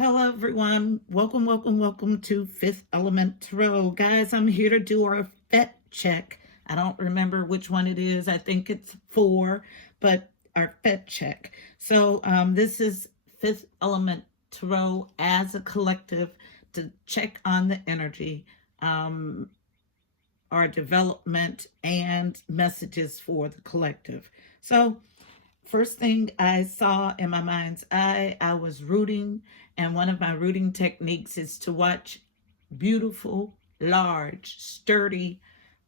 Hello, everyone. Welcome to Fifth Element Tarot. Guys, I'm here to do our F.E.T check. I don't remember which one it is. I think it's 4, but our F.E.T check. So this is Fifth Element Tarot as a collective to check on the energy, our development, and messages for the collective. So first thing I saw in my mind's eye, I was rooting, and one of my rooting techniques is to watch beautiful, large, sturdy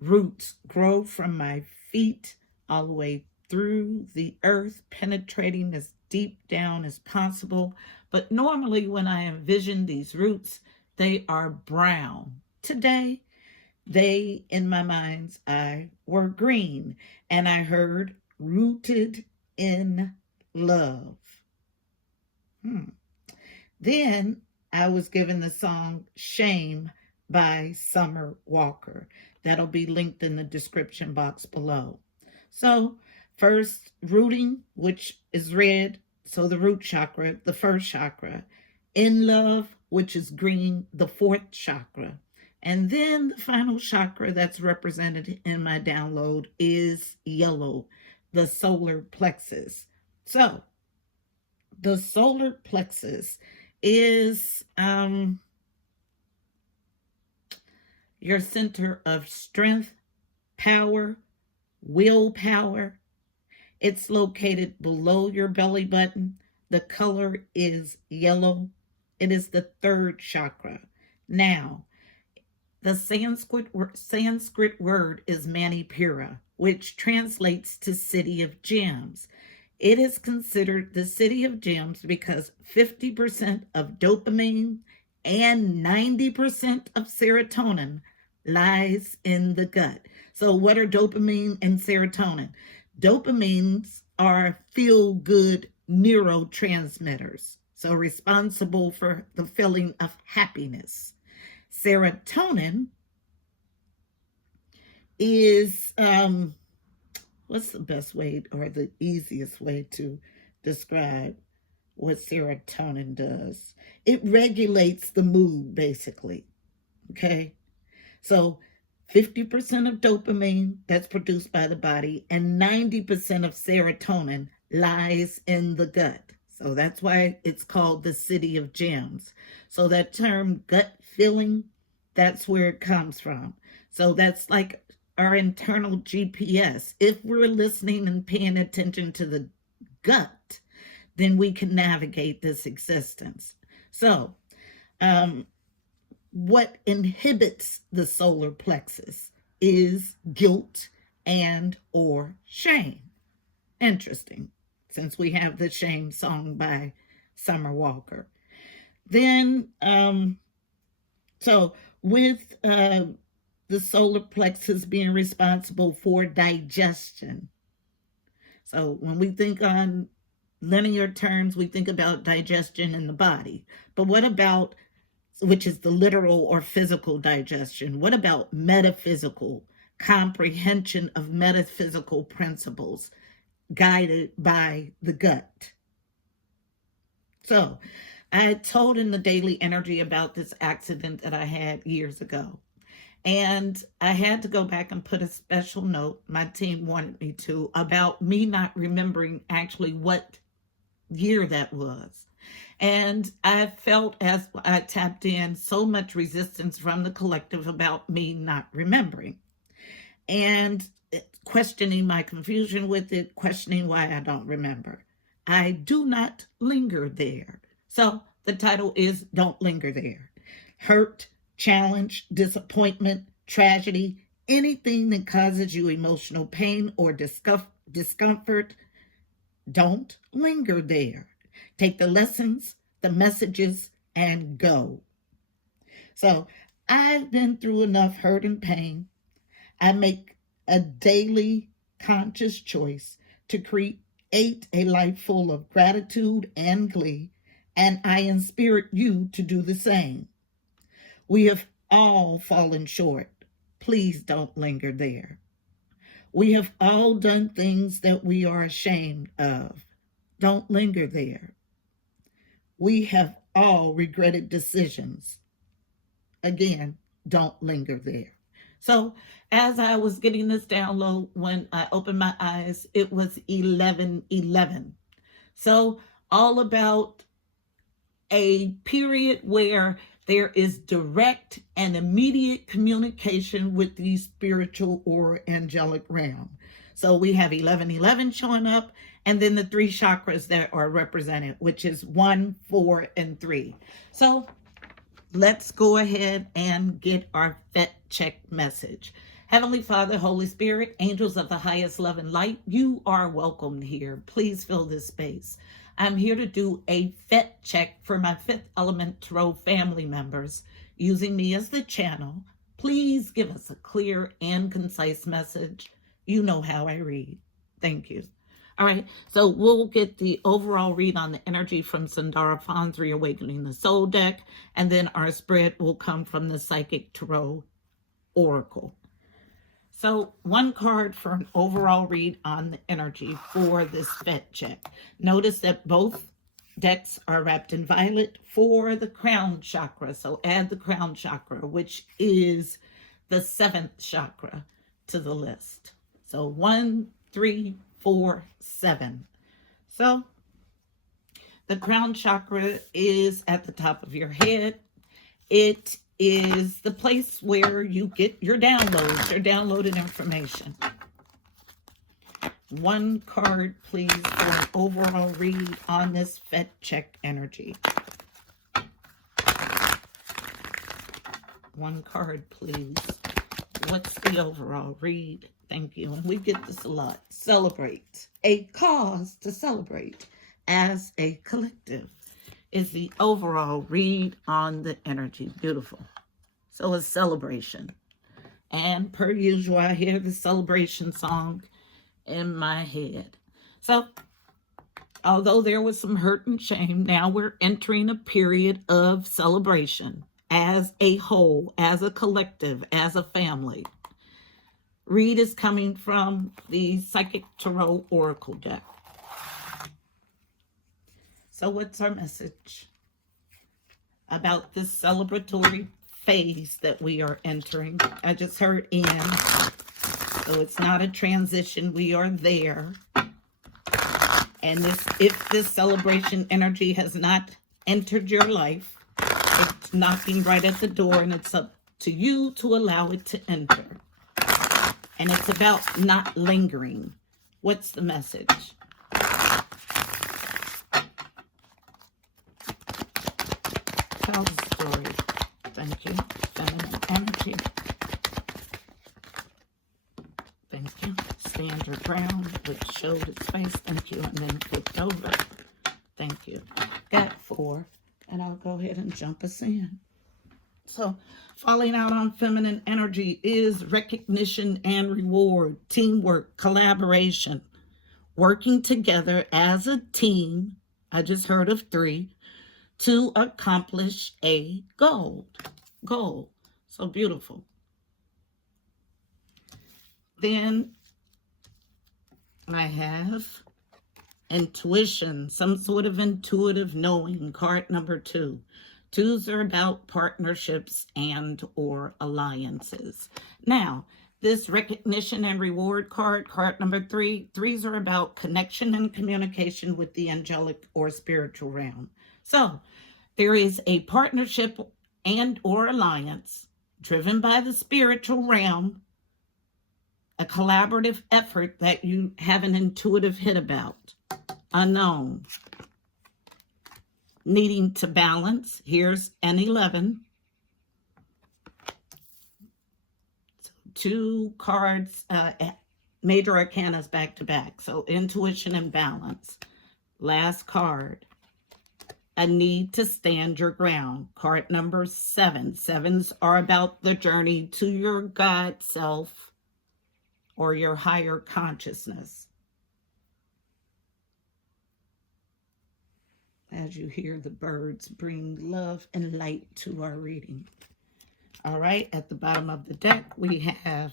roots grow from my feet all the way through the earth, penetrating as deep down as possible. But normally, when I envision these roots, they are brown. Today, they, in my mind's eye, were green, and I heard rooted in love. Then I was given the song Shame by Summer Walker. That'll be linked in the description box below. So, first, rooting, which is red, so the root chakra, the first chakra. In love, which is green, the fourth chakra. And then the final chakra that's represented in my download is yellow, the solar plexus. So, the solar plexus is your center of strength, power, willpower. It's located below your belly button. The color is yellow. It is the third chakra. Now, the Sanskrit word is Manipura, which translates to City of Gems. It is considered the City of Gems because 50% of dopamine and 90% of serotonin lies in the gut. So what are dopamine and serotonin? Dopamines are feel-good neurotransmitters, so responsible for the feeling of happiness. Serotonin is what's the best way or the easiest way to describe what serotonin does? It regulates the mood, basically. Okay, so 50% of dopamine that's produced by the body and 90% of serotonin lies in the gut. So that's why it's called the City of Gems. So that term gut feeling, that's where it comes from. So that's like our internal GPS. If we're listening and paying attention to the gut, then we can navigate this existence. So, what inhibits the solar plexus is guilt and or shame. Interesting, since we have the shame song by Summer Walker. Then, so with the solar plexus being responsible for digestion. So when we think on linear terms, we think about digestion in the body. But what about, which is the literal or physical digestion? What about metaphysical comprehension of metaphysical principles guided by the gut? So I told in the daily energy about this accident that I had years ago. And I had to go back and put a special note, my team wanted me to, about me not remembering actually what year that was. And I felt as I tapped in so much resistance from the collective about me not remembering and questioning my confusion with it, questioning why I don't remember. I do not linger there. So the title is Don't Linger There. Hurt, challenge, disappointment, tragedy, anything that causes you emotional pain or discomfort, don't linger there. Take the lessons, the messages, and go. So I've been through enough hurt and pain. I make a daily conscious choice to create a life full of gratitude and glee, and I inspire you to do the same. We have all fallen short. Please don't linger there. We have all done things that we are ashamed of. Don't linger there. We have all regretted decisions. Again, don't linger there. So, as I was getting this download, when I opened my eyes, it was 11:11. So, all about a period where there is direct and immediate communication with the spiritual or angelic realm. So we have 11:11 showing up, and then the three chakras that are represented, which is 1, 4, and 3. So let's go ahead and get our F.E.T check message. Heavenly Father, Holy Spirit, angels of the highest love and light, you are welcome here. Please fill this space. I'm here to do a F.E.T check for my fifth element tarot family members. Using me as the channel, please give us a clear and concise message. You know how I read. Thank you. All right, so we'll get the overall read on the energy from Sandara Fawn's Reawakening the Soul deck, and then our spread will come from the Psychic Tarot Oracle. So one card for an overall read on the energy for this F.E.T check. Notice that both decks are wrapped in violet for the crown chakra. So add the crown chakra, which is the 7th chakra, to the list. So 1, 3, 4, 7. So the crown chakra is at the top of your head. It is the place where you get your downloads, your downloaded information. One card, please, for an overall read on this F.E.T check energy. One card, please. What's the overall read? Thank you. And we get this a lot. Celebrate. A cause to celebrate as a collective is the overall read on the energy. Beautiful. So a celebration. And per usual, I hear the celebration song in my head. So although there was some hurt and shame, now we're entering a period of celebration as a whole, as a collective, as a family. Read is coming from the Psychic Tarot Oracle deck. So what's our message about this celebratory phase that we are entering? I just heard in, so it's not a transition. We are there. And this, if this celebration energy has not entered your life, it's knocking right at the door, and it's up to you to allow it to enter. And it's about not lingering. What's the message? Tell the story. Thank you. Feminine energy. Thank you. Stand your ground, which showed its face. Thank you. And then flipped over. Thank you. Got 4. And I'll go ahead and jump us in. So, falling out on feminine energy is recognition and reward, teamwork, collaboration, working together as a team. I just heard of 3 to accomplish a goal. So beautiful. Then I have intuition, some sort of intuitive knowing, card number 2. 2s are about partnerships and or alliances. Now, this recognition and reward card, card number 3, 3s are about connection and communication with the angelic or spiritual realm. So there is a partnership and or alliance driven by the spiritual realm, a collaborative effort that you have an intuitive hit about. Unknown. Needing to balance. Here's an 11. So 2 cards, major arcanas back to back. So intuition and balance. Last card. A need to stand your ground. Card number 7. 7s are about the journey to your God self or your higher consciousness. As you hear the birds bring love and light to our reading. All right, at the bottom of the deck, we have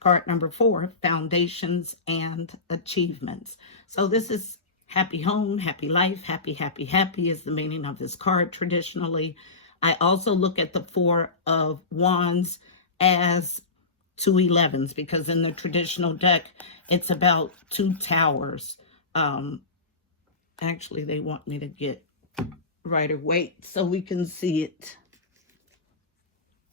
card number 4, foundations and achievements. So this is Happy home, happy life, happy, happy, happy is the meaning of this card traditionally. I also look at the Four of Wands as 2 11s, because in the traditional deck, it's about 2 towers. Actually, they want me to get Rider-Waite so we can see it.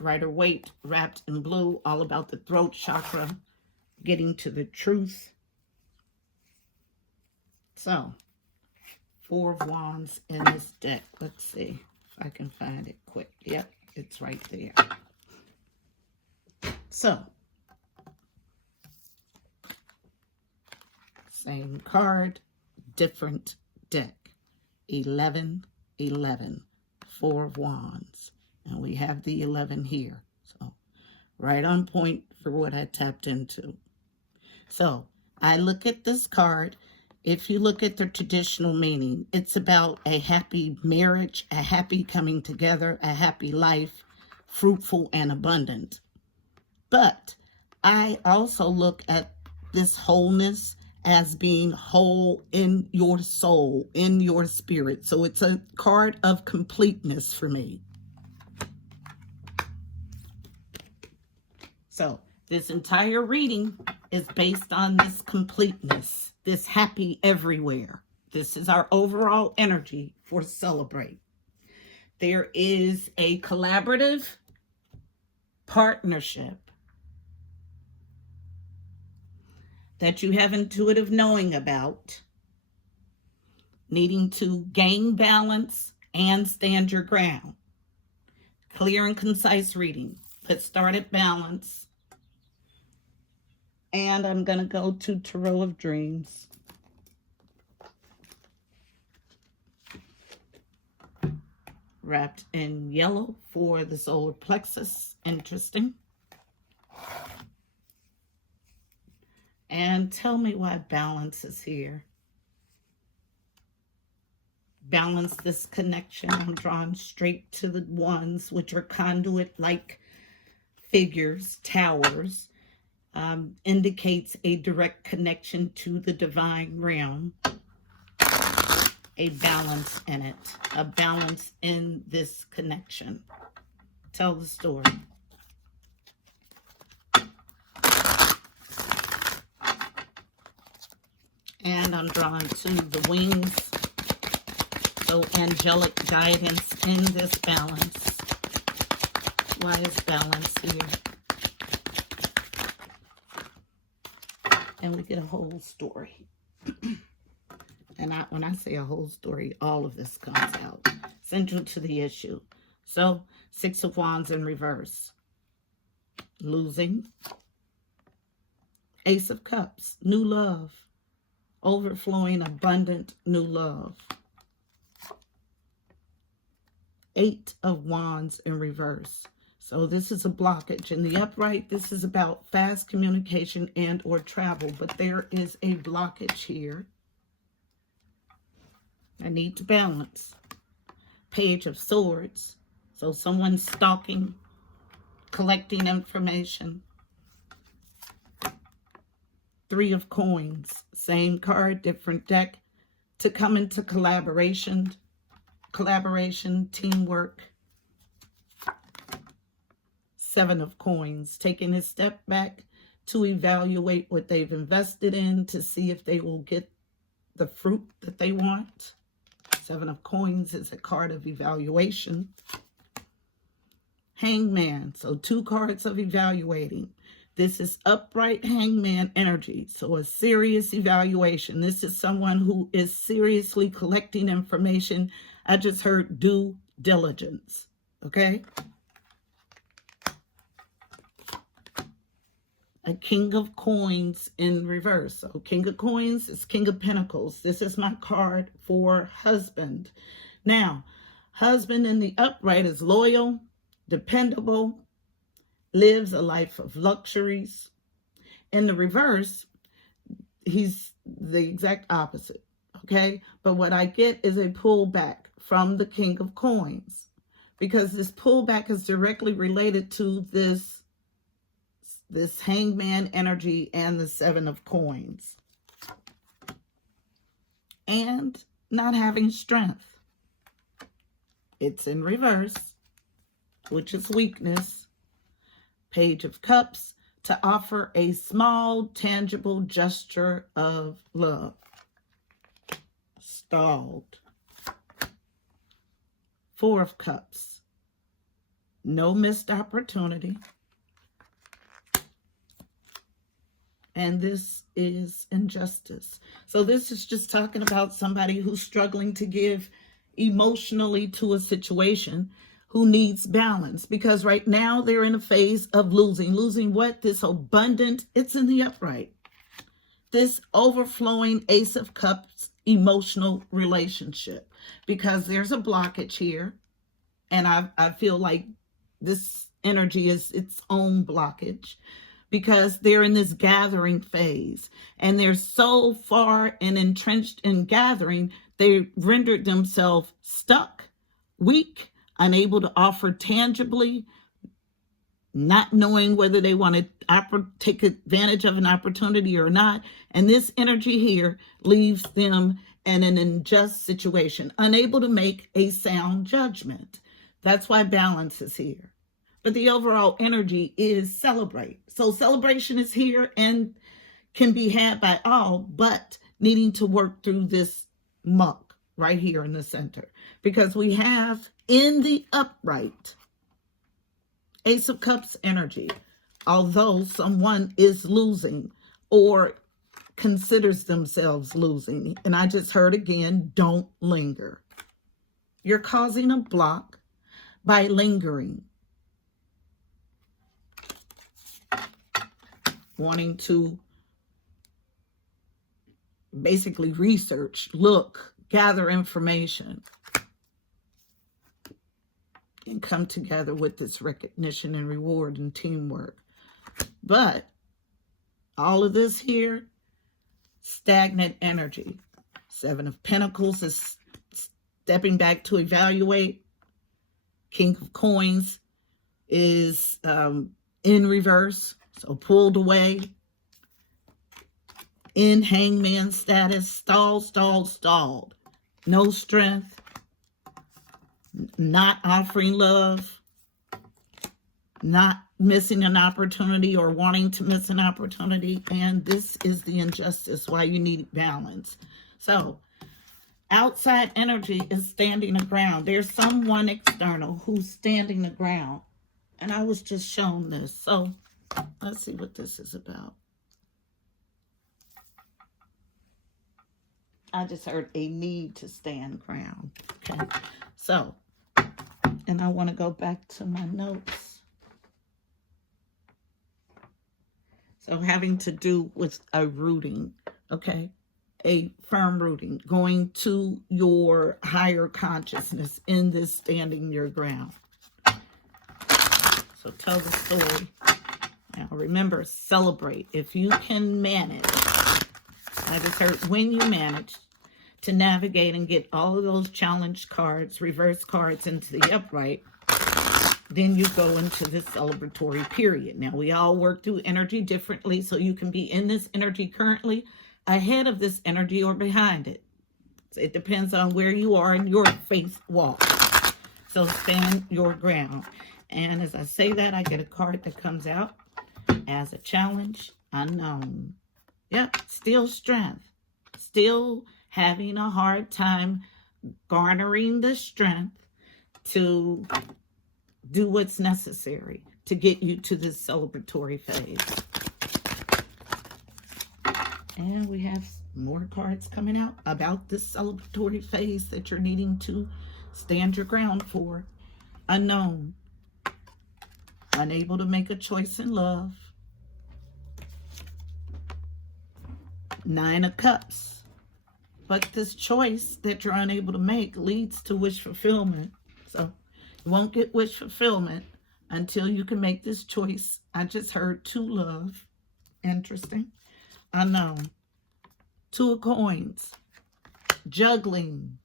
Rider-Waite wrapped in blue, all about the throat chakra, getting to the truth. So, Four of Wands in this deck. Let's see if I can find it quick. Yep, it's right there. So, same card, different deck. 11, 11, Four of Wands. And we have the 11 here. So, right on point for what I tapped into. So, I look at this card. If you look at the traditional meaning, it's about a happy marriage, a happy coming together, a happy life, fruitful and abundant. But I also look at this wholeness as being whole in your soul, in your spirit. So it's a card of completeness for me. So this entire reading is based on this completeness, this happy everywhere. This is our overall energy for Celebrate. There is a collaborative partnership that you have intuitive knowing about, needing to gain balance and stand your ground. Clear and concise reading. Let's start at balance. And I'm going to go to Tarot of Dreams. Wrapped in yellow for the solar plexus. Interesting. And tell me why balance is here. Balance this connection. I'm drawn straight to the ones, which are conduit-like figures, towers. Indicates a direct connection to the divine realm. A balance in it. A balance in this connection. Tell the story. And I'm drawn to the wings. So angelic guidance in this balance. Why is balance here? And we get a whole story. And when I say a whole story, all of this comes out. Central to the issue. So, Six of Wands in reverse. Losing. Ace of Cups. New love. Overflowing, abundant new love. Eight of Wands in reverse. So this is a blockage. In the upright, this is about fast communication and or travel. But there is a blockage here. I need to balance. Page of Swords. So someone's stalking, collecting information. Three of Coins. Same card, different deck. To come into collaboration, teamwork. Seven of Coins. Taking a step back to evaluate what they've invested in to see if they will get the fruit that they want. Seven of Coins is a card of evaluation. Hangman. So 2 cards of evaluating. This is upright hangman energy. So a serious evaluation. This is someone who is seriously collecting information. I just heard due diligence. Okay? A King of Coins in reverse. So King of Coins is King of Pentacles. This is my card for husband. Now, husband in the upright is loyal, dependable, lives a life of luxuries. In the reverse, he's the exact opposite. Okay? But what I get is a pullback from the King of Coins. Because this pullback is directly related to this hangman energy and the Seven of Coins. and not having strength. It's in reverse, which is weakness. Page of Cups, to offer a small, tangible gesture of love. Stalled. Four of Cups, no missed opportunity. And this is injustice. So this is just talking about somebody who's struggling to give emotionally to a situation, who needs balance, because right now they're in a phase of losing what? This abundant, it's in the upright, this overflowing Ace of Cups emotional relationship, because there's a blockage here. And I feel like this energy is its own blockage, because they're in this gathering phase and they're so far and entrenched in gathering, they rendered themselves stuck, weak, unable to offer tangibly, not knowing whether they want to take advantage of an opportunity or not. And this energy here leaves them in an unjust situation, unable to make a sound judgment. That's why balance is here. But the overall energy is celebrate. So celebration is here and can be had by all, but needing to work through this muck right here in the center. Because we have in the upright Ace of Cups energy, although someone is losing or considers themselves losing. And I just heard again, don't linger. You're causing a block by lingering. Wanting to basically research, look, gather information, and come together with this recognition and reward and teamwork. But all of this here, stagnant energy. Seven of Pentacles is stepping back to evaluate. King of Coins is in reverse. So pulled away, in hangman status, stalled. No strength, not offering love, not missing an opportunity or wanting to miss an opportunity. And this is the injustice, why you need balance. So outside energy is standing the ground. There's someone external who's standing the ground. And I was just shown this. So let's see what this is about. I just heard a need to stand ground. Okay. So, and I want to go back to my notes. So having to do with a rooting, okay? A firm rooting, going to your higher consciousness in this standing your ground. So tell the story. Now, remember, celebrate. If you can manage, I just heard when you manage to navigate and get all of those challenge cards, reverse cards into the upright, then you go into this celebratory period. Now, we all work through energy differently, so you can be in this energy currently, ahead of this energy, or behind it. So it depends on where you are in your faith walk. So stand your ground. And as I say that, I get a card that comes out as a challenge, unknown. Yep, still strength. Still having a hard time garnering the strength to do what's necessary to get you to this celebratory phase. And we have more cards coming out about this celebratory phase that you're needing to stand your ground for. Unknown. Unable to make a choice in love. Nine of Cups. But this choice that you're unable to make leads to wish fulfillment. So you won't get wish fulfillment until you can make this choice. I just heard to love. Interesting. Unknown. Two of Coins. Juggling.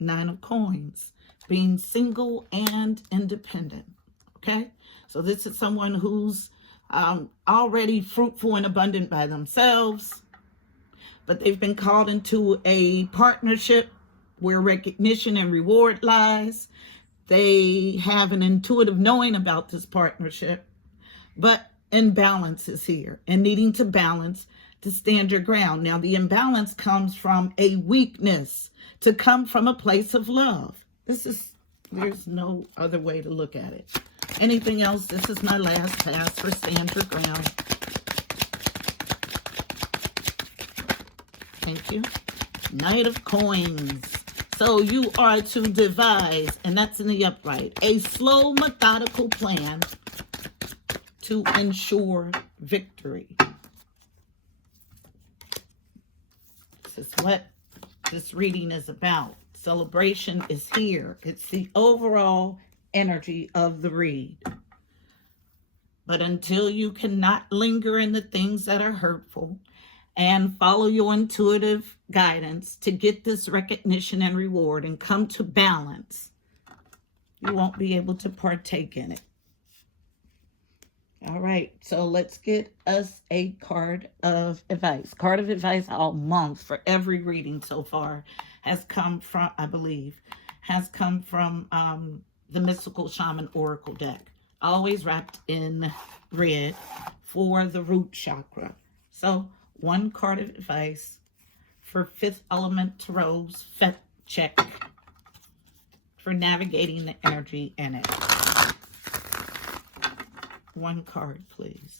Nine of Coins. Being single and independent. Okay? So this is someone who's already fruitful and abundant by themselves, but they've been called into a partnership where recognition and reward lies. They have an intuitive knowing about this partnership, but imbalance is here and needing to balance to stand your ground. Now, the imbalance comes from a weakness to come from a place of love. There's no other way to look at it. Anything else? This is my last pass for stand your ground. Thank you. Knight of Coins. So you are to devise, and that's in the upright, a slow, methodical plan to ensure victory. This is what this reading is about. Celebration is here. It's the overall energy of the read. But until you cannot linger in the things that are hurtful and follow your intuitive guidance to get this recognition and reward and come to balance, you won't be able to partake in it. All right, so let's get us a card of advice. Card of advice all month for every reading so far has come from, I believe, the Mystical Shaman Oracle deck. Always wrapped in red for the root chakra. So one card of advice for Fifth Element Tarot's F.E.T check for navigating the energy in it. One card, please.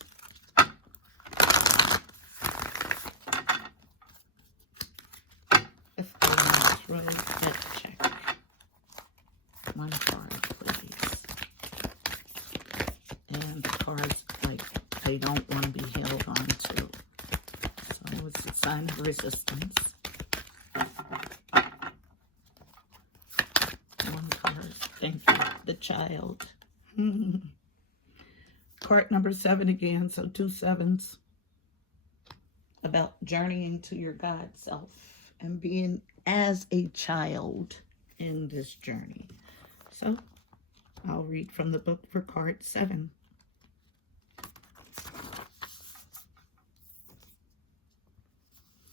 Fifth Element Tarot F.E.T check. One card, please. And the cards, like, they don't want to be held on to. So it's a sign of resistance. One card. Thank you. The Child. Card number 7 again, so 2 7s. About journeying to your God self and being as a child in this journey. So I'll read from the book for card 7.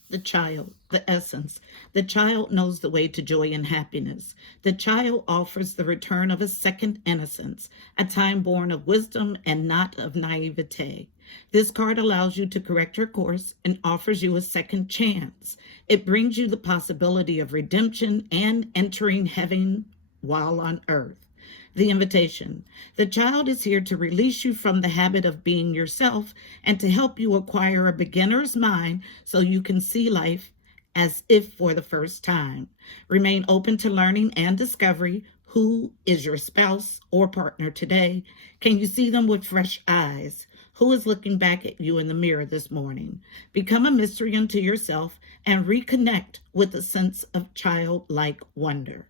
The child, the essence. The child knows the way to joy and happiness. The child offers the return of a second innocence, a time born of wisdom and not of naivete. This card allows you to correct your course and offers you a second chance. It brings you the possibility of redemption and entering heaven while on earth. The invitation. The child is here to release you from the habit of being yourself and to help you acquire a beginner's mind so you can see life as if for the first time. Remain open to learning and discovery. Who is your spouse or partner today? Can you see them with fresh eyes? Who is looking back at you in the mirror this morning? Become a mystery unto yourself and reconnect with a sense of childlike wonder.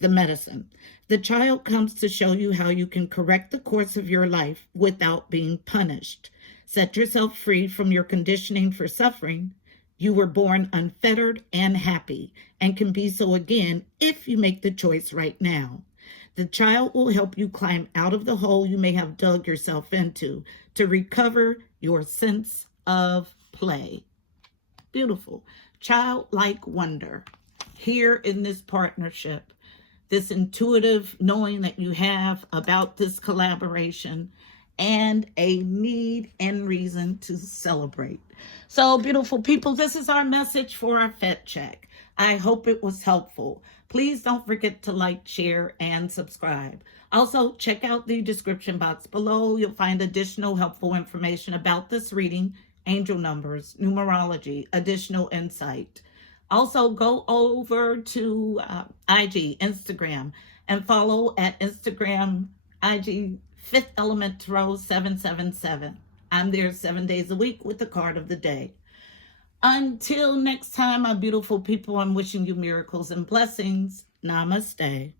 The medicine. The child comes to show you how you can correct the course of your life without being punished. Set yourself free from your conditioning for suffering. You were born unfettered and happy and can be so again if you make the choice right now. The child will help you climb out of the hole you may have dug yourself into to recover your sense of play. Beautiful. Childlike wonder. Here in this partnership, this intuitive knowing that you have about this collaboration, and a need and reason to celebrate. So, beautiful people, this is our message for our F.E.T check. I hope it was helpful. Please don't forget to like, share, and subscribe. Also, check out the description box below. You'll find additional helpful information about this reading, angel numbers, numerology, additional insight. Also, go over to IG, Instagram, and follow at Instagram, IG, Fifth Element Tarot 777. I'm there 7 days a week with the card of the day. Until next time, my beautiful people, I'm wishing you miracles and blessings. Namaste.